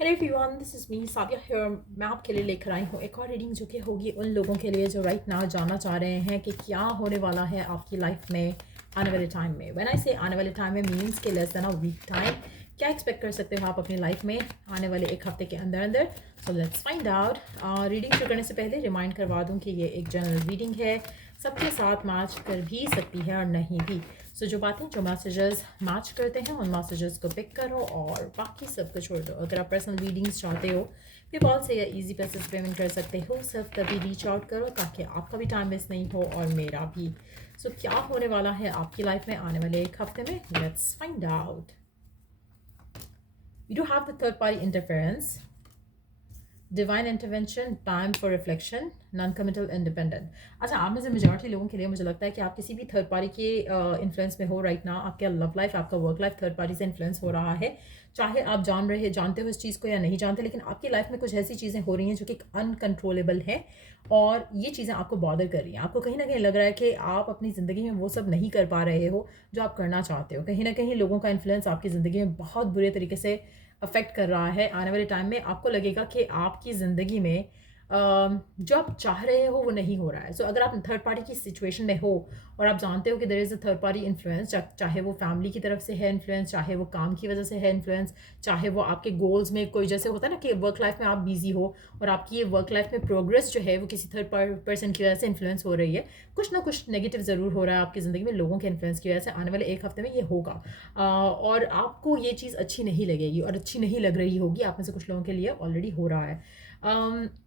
Hello everyone, this is me Sabiya here. मैं आपके लिए लेकर आई हूँ एक और रीडिंग जो कि होगी उन लोगों के लिए जो राइट नाउ जानना चाह रहे हैं कि क्या होने वाला है आपकी लाइफ में आने वाले टाइम में। व्हेन आई से आने वाले टाइम में मीन्स के less than a week time. क्या एक्सपेक्ट कर सकते हो आप अपनी लाइफ में आने वाले एक हफ्ते के अंदर अंदर। So let's find out. Reading शुरू करने से पहले रिमाइंड करवा दूँ कि ये एक जनरल रीडिंग है, सबके साथ मैच कर भी सकती है और नहीं भी। सो जो बातें जो मैसेजेस मैच करते हैं उन मैसेजेस को पिक करो और बाकी सबको छोड़ दो। अगर आप पर्सनल रीडिंग्स चाहते हो पेपॉल से या इजी पैसे से पेमेंट कर सकते हो। सिर्फ तभी रीच आउट करो ताकि आपका भी टाइम वेस्ट नहीं हो और मेरा भी। सो क्या होने वाला है आपकी लाइफ में आने वाले एक हफ्ते में, let's find out. We do have the third party interference, divine intervention, time for reflection, non committal, independent. अच्छा, आप में से मेजॉरिटी लोगों के लिए मुझे लगता है कि आप किसी भी थर्ड पार्टी के इन्फ्लुएंस में हो राइट ना। आपका लव लाइफ, आपका वर्क लाइफ थर्ड पार्टी से इन्फ्लुएंस हो रहा है। चाहे आप जानते हो इस चीज़ को या नहीं जानते, लेकिन आपकी लाइफ में कुछ ऐसी चीज़ें हो रही हैं जो कि अनकंट्रोलेबल है और ये चीज़ें आपको बॉदर कर रही हैं। आपको कहीं ना कहीं लग रहा है कि आप अपनी ज़िंदगी में वो सब नहीं कर पा रहे हो जो आप करना चाहते हो। कहीं ना कहीं लोगों का इन्फ्लुएंस आपकी ज़िंदगी में बहुत बुरे तरीके से अफेक्ट कर रहा है। आने वाले टाइम में आपको लगेगा कि आपकी ज़िंदगी में जो आप चाह रहे हो वो नहीं हो रहा है। सो अगर आप थर्ड पार्टी की सिचुएशन में हो और आप जानते हो कि there is a third party influence, चाहे वो फैमिली की तरफ से है इन्फ्लुएंस, चाहे वो काम की वजह से है इन्फ्लुएंस, चाहे वो आपके गोल्स में कोई जैसे होता है ना कि वर्क लाइफ में आप बिजी हो और आपकी ये वर्क लाइफ में प्रोग्रेस जो है वो किसी थर्ड पर्सन की वजह से इन्फ्लुएंस हो रही है। कुछ ना कुछ नेगेटिव ज़रूर हो रहा है आपकी ज़िंदगी में लोगों के इन्फ्लुएंस की वजह से। आने वाले एक हफ्ते में ये होगा और आपको ये चीज़ अच्छी नहीं लगेगी और अच्छी नहीं लग रही होगी। आप में से कुछ लोगों के लिए ऑलरेडी हो रहा है।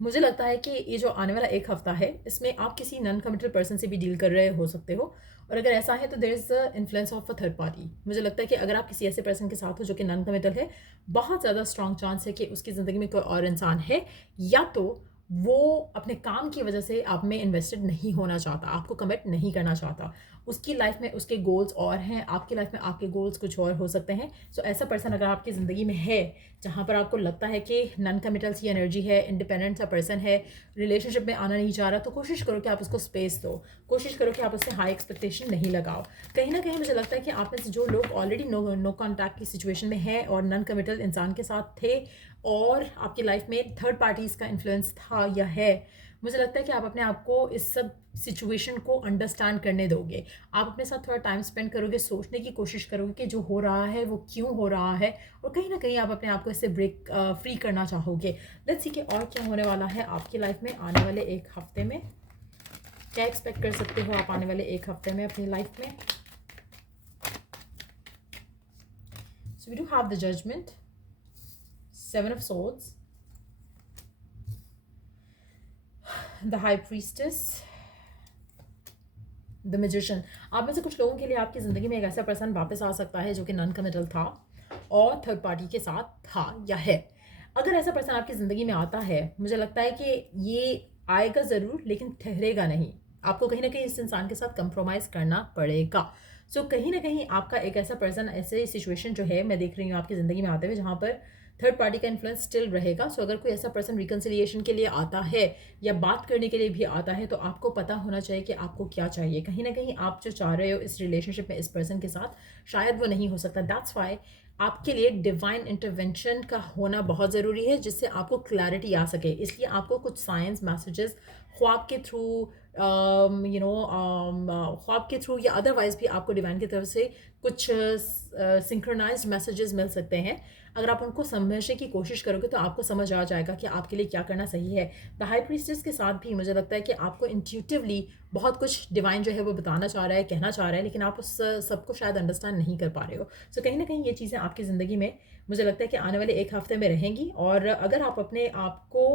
मुझे लगता है कि ये जो आने वाला एक हफ्ता है इसमें आप किसी नॉन कमिटल पर्सन से भी डील कर रहे हो सकते हो। और अगर ऐसा है तो there is the influence of a third party. मुझे लगता है कि अगर आप किसी ऐसे पर्सन के साथ हो जो कि नॉन कमिटल है, बहुत ज़्यादा स्ट्रॉन्ग चांस है कि उसकी ज़िंदगी में कोई और इंसान है, या तो वो अपने काम की वजह से आप में इन्वेस्टेड नहीं होना चाहता, आपको कमिट नहीं करना चाहता। उसकी लाइफ में उसके गोल्स और हैं, आपकी लाइफ में आपके गोल्स कुछ और हो सकते हैं। सो ऐसा पर्सन अगर आपकी ज़िंदगी में है जहाँ पर आपको लगता है कि नॉन कमिटल सी एनर्जी है, इंडिपेंडेंट सा पर्सन है, रिलेशनशिप में आना नहीं चाह रहा, तो कोशिश करो कि आप उसको स्पेस दो। कोशिश करो कि आप उससे हाई एक्सपेक्टेशन नहीं लगाओ। कहीं ना कहीं मुझे लगता है कि आप में से जो लोग ऑलरेडी नो कॉन्टैक्ट की सिचुएशन में है और नॉन कमिटल इंसान के साथ थे और आपकी लाइफ में थर्ड पार्टीज़ का इन्फ्लुएंस था या है, मुझे लगता है कि आप अपने आप को इस सब सिचुएशन को अंडरस्टैंड करने दोगे। आप अपने साथ थोड़ा टाइम स्पेंड करोगे, सोचने की कोशिश करोगे कि जो हो रहा है वो क्यों हो रहा है, और कहीं ना कहीं आप अपने आप को इससे ब्रेक फ्री करना चाहोगे। लेट्स सी कि और क्या होने वाला है आपकी लाइफ में आने वाले एक हफ्ते में। क्या एक्सपेक्ट कर सकते हो आप आने वाले एक हफ्ते में अपनी लाइफ में। So we do have the judgement, seven of swords, the high priestess, the magician. आप में से कुछ लोगों के लिए आपकी ज़िंदगी में एक ऐसा पर्सन वापस आ सकता है जो कि नॉन कमिटल था और थर्ड पार्टी के साथ था या है। अगर ऐसा पर्सन आपकी ज़िंदगी में आता है, मुझे लगता है कि ये आएगा ज़रूर लेकिन ठहरेगा नहीं। आपको कहीं ना कहीं इस इंसान के साथ कंप्रोमाइज़ करना पड़ेगा। सो कहीं ना कहीं आपका एक ऐसा पर्सन, ऐसे सिचुएशन जो है मैं देख रही हूँ आपकी ज़िंदगी में आते हुए जहाँ पर थर्ड पार्टी का इन्फ्लुएंस स्टिल रहेगा। सो अगर कोई ऐसा पर्सन रिकन्सिलिएशन के लिए आता है या बात करने के लिए भी आता है, तो आपको पता होना चाहिए कि आपको क्या चाहिए। कहीं ना कहीं आप जो चाह रहे हो इस रिलेशनशिप में इस पर्सन के साथ, शायद वो नहीं हो सकता। दैट्स वाई आपके लिए डिवाइन इंटरवेंशन का होना बहुत ज़रूरी है जिससे आपको क्लैरिटी आ सके। इसलिए आपको कुछ साइंस मैसेजेस ख्वाब के थ्रू, ख्वाब के थ्रू या अदरवाइज भी आपको डिवाइन की तरफ से कुछ सिंक्रोनाइज्ड मैसेजेस मिल सकते हैं। अगर आप उनको समझने की कोशिश करोगे तो आपको समझ आ जाएगा कि आपके लिए क्या करना सही है। द हाई प्रीस्टेस के साथ भी मुझे लगता है कि आपको इंट्यूटिवली बहुत कुछ डिवाइन जो है वो बताना चाह रहा है, कहना चाह रहा है, लेकिन आप उस सबको शायद अंडरस्टैंड नहीं कर पा रहे हो। सो कहीं ना कहीं ये चीज़ें आपकी ज़िंदगी में मुझे लगता है कि आने वाले एक हफ्ते में रहेंगी। और अगर आप अपने आप को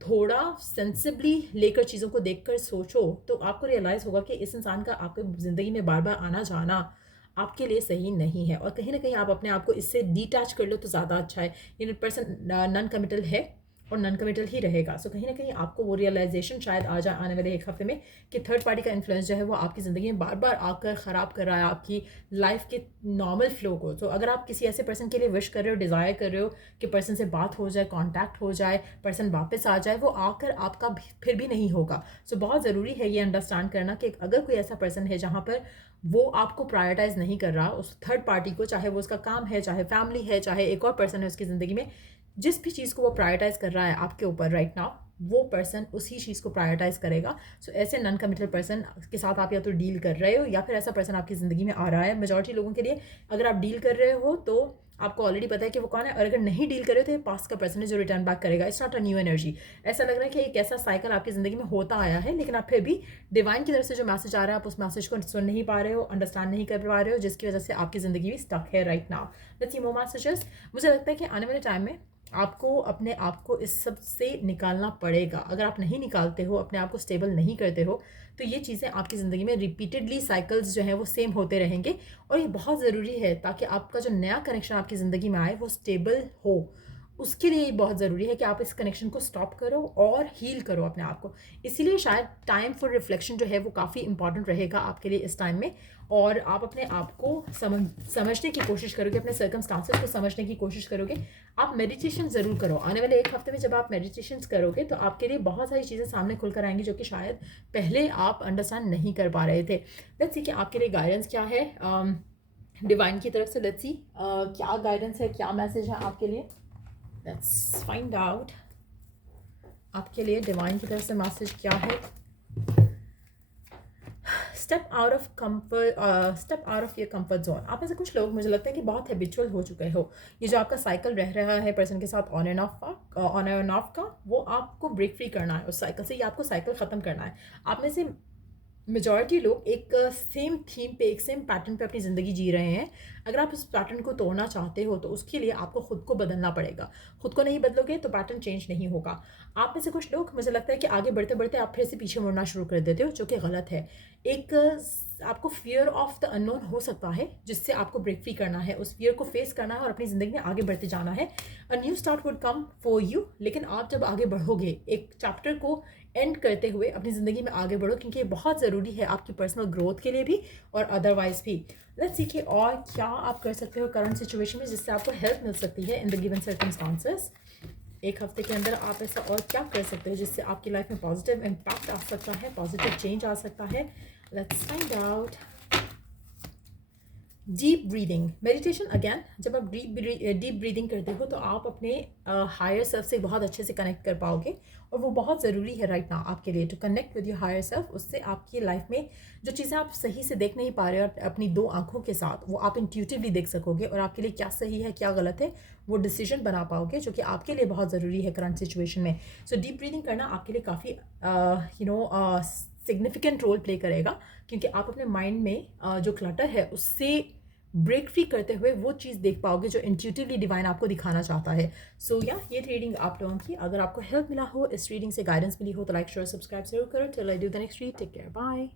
थोड़ा सेंसिबली लेकर चीज़ों को देखकर सोचो तो आपको रियलाइज़ होगा कि इस इंसान का आपकी ज़िंदगी में बार बार आना जाना आपके लिए सही नहीं है। और कहीं ना कहीं आप अपने आप को इससे डिटैच कर लो तो ज़्यादा अच्छा है। ये पर्सन नॉन कमिटल है और नॉन कमिटल ही रहेगा। सो कहीं ना कहीं आपको वो रियलाइजेशन शायद आ जाए आने वाले एक हफ्ते में कि थर्ड पार्टी का इन्फ्लुएंस जो है वो आपकी ज़िंदगी में बार बार आकर ख़राब कर रहा है आपकी लाइफ के नॉर्मल फ्लो को। तो अगर आप किसी ऐसे पर्सन के लिए विश कर रहे हो, डिज़ायर कर रहे हो कि पर्सन से बात हो जाए, कॉन्टैक्ट हो जाए, पर्सन वापस आ जाए, वो आकर आपका फिर भी नहीं होगा। सो बहुत ज़रूरी है ये अंडरस्टैंड करना कि अगर कोई ऐसा पर्सन है जहाँ पर वो आपको प्रायोरिटाइज नहीं कर रहा, उस थर्ड पार्टी को, चाहे वो उसका काम है, चाहे फैमिली है, चाहे एक और पर्सन है उसकी ज़िंदगी में, जिस भी चीज़ को वो प्रायोरिटाइज कर रहा है आपके ऊपर राइट नाउ, वो पर्सन उसी चीज़ को प्रायोरिटाइज करेगा। सो ऐसे नॉन कमिटेड पर्सन के साथ आप या तो डील कर रहे हो या फिर ऐसा पर्सन आपकी ज़िंदगी में आ रहा है। मेजॉरिटी लोगों के लिए अगर आप डील कर रहे हो तो आपको ऑलरेडी पता है कि वो कौन है, और अगर नहीं डील करे तो ये पास्ट का पर्सन है जो रिटर्न बैक करेगा। It's not a new energy. ऐसा लग रहा है कि एक ऐसा साइकिल आपकी ज़िंदगी में होता आया है, लेकिन आप फिर भी डिवाइन की तरफ से जो मैसेज आ रहा है आप उस मैसेज को सुन नहीं पा रहे हो, अंडरस्टैंड नहीं कर पा रहे हो, जिसकी वजह से आपकी ज़िंदगी भी स्टक है right now. Let's see more messages. मुझे लगता है कि आने वाले टाइम में आपको अपने आप को इस सब से निकालना पड़ेगा। अगर आप नहीं निकालते हो, अपने आप को स्टेबल नहीं करते हो, तो ये चीज़ें आपकी ज़िंदगी में रिपीटेडली साइकिल्स जो हैं वो सेम होते रहेंगे। और ये बहुत ज़रूरी है ताकि आपका जो नया कनेक्शन आपकी ज़िंदगी में आए वो स्टेबल हो। उसके लिए बहुत ज़रूरी है कि आप इस कनेक्शन को स्टॉप करो और हील करो अपने आप को। इसीलिए शायद टाइम फॉर रिफ्लेक्शन जो है वो काफ़ी इंपॉर्टेंट रहेगा आपके लिए इस टाइम में। और आप अपने आप को समझने की कोशिश करोगे, अपने सर्कमस्टांसेस को समझने की कोशिश करोगे। आप मेडिटेशन ज़रूर करो। आने वाले एक हफ्ते में जब आप मेडिटेशन करोगे तो आपके लिए बहुत सारी चीज़ें सामने खुल कर आएंगी जो कि शायद पहले आप अंडरस्टैंड नहीं कर पा रहे थे। लेट्स सी कि आपके लिए गाइडेंस क्या है डिवाइन की तरफ से। लेट्स सी क्या गाइडेंस है, क्या मैसेज है आपके लिए। लेट्स फाइंड आउट आपके लिए डिवाइन की तरफ से मैसेज क्या है। Step out of your comfort zone. आप में से कुछ लोग, मुझे लगता है कि बहुत हैबिचुअल हो चुके हो। ये जो आपका साइकिल रह रहा है पर्सन के साथ ऑन एंड ऑफ का, वो आपको ब्रेक फ्री करना है उस साइकिल से, ये आपको साइकिल ख़त्म करना है। आप में से मेजॉरिटी लोग एक सेम थीम पे, एक सेम पैटर्न पे अपनी ज़िंदगी जी रहे हैं। अगर आप इस पैटर्न को तोड़ना चाहते हो तो उसके लिए आपको खुद को बदलना पड़ेगा। खुद को नहीं बदलोगे तो पैटर्न चेंज नहीं होगा। आप में से कुछ लोग, मुझे लगता है कि आगे बढ़ते बढ़ते आप फिर से पीछे मुड़ना शुरू कर देते हो, जो कि गलत है। एक आपको फियर ऑफ द अननोन हो सकता है जिससे आपको ब्रेक फ्री करना है, उस फियर को फेस करना है और अपनी ज़िंदगी में आगे बढ़ते जाना है। A new start would come for you. लेकिन आप जब आगे बढ़ोगे, एक चैप्टर को एंड करते हुए अपनी ज़िंदगी में आगे बढ़ो, क्योंकि ये बहुत ज़रूरी है आपकी पर्सनल ग्रोथ के लिए भी और अदरवाइज भी। लेट्स सी कि और क्या आप कर सकते हो करंट सिचुएशन में जिससे आपको हेल्प मिल सकती है इन द गिवन सर्कमस्टांसेस। एक हफ्ते के अंदर आप ऐसा और क्या कर सकते हो जिससे आपकी लाइफ में पॉजिटिव इम्पैक्ट आ सकता है, पॉजिटिव चेंज आ सकता है। Let's find out. Deep breathing meditation. Again, जब आप डीप ब्रीदिंग करते हो तो आप अपने हायर सेल्फ से बहुत अच्छे से कनेक्ट कर पाओगे, और वो बहुत ज़रूरी है राइट नाउ आपके लिए to connect with your higher self. उससे आपकी लाइफ में जो चीज़ें आप सही से देख नहीं पा रहे हो अपनी दो आंखों के साथ, वो आप इंट्यूटिवली देख सकोगे और आपके लिए क्या सही है क्या गलत है वो डिसीजन बना पाओगे, जो कि आपके लिए बहुत ज़रूरी है करंट सिचुएशन में। सो डीप ब्रीदिंग करना आपके लिए काफ़ी सिग्निफिकेंट रोल प्ले करेगा, क्योंकि आप अपने माइंड में जो क्लटर है उससे ब्रेक फ्री करते हुए वो चीज़ देख पाओगे जो इंट्यूटिवली डिवाइन आपको दिखाना चाहता है। सो या ये रीडिंग आप लोगों की, अगर आपको हेल्प मिला हो, इस रीडिंग से गाइडेंस मिली हो, तो लाइक शेयर सब्सक्राइब जरूर करो। Till I do the next read, take care, bye.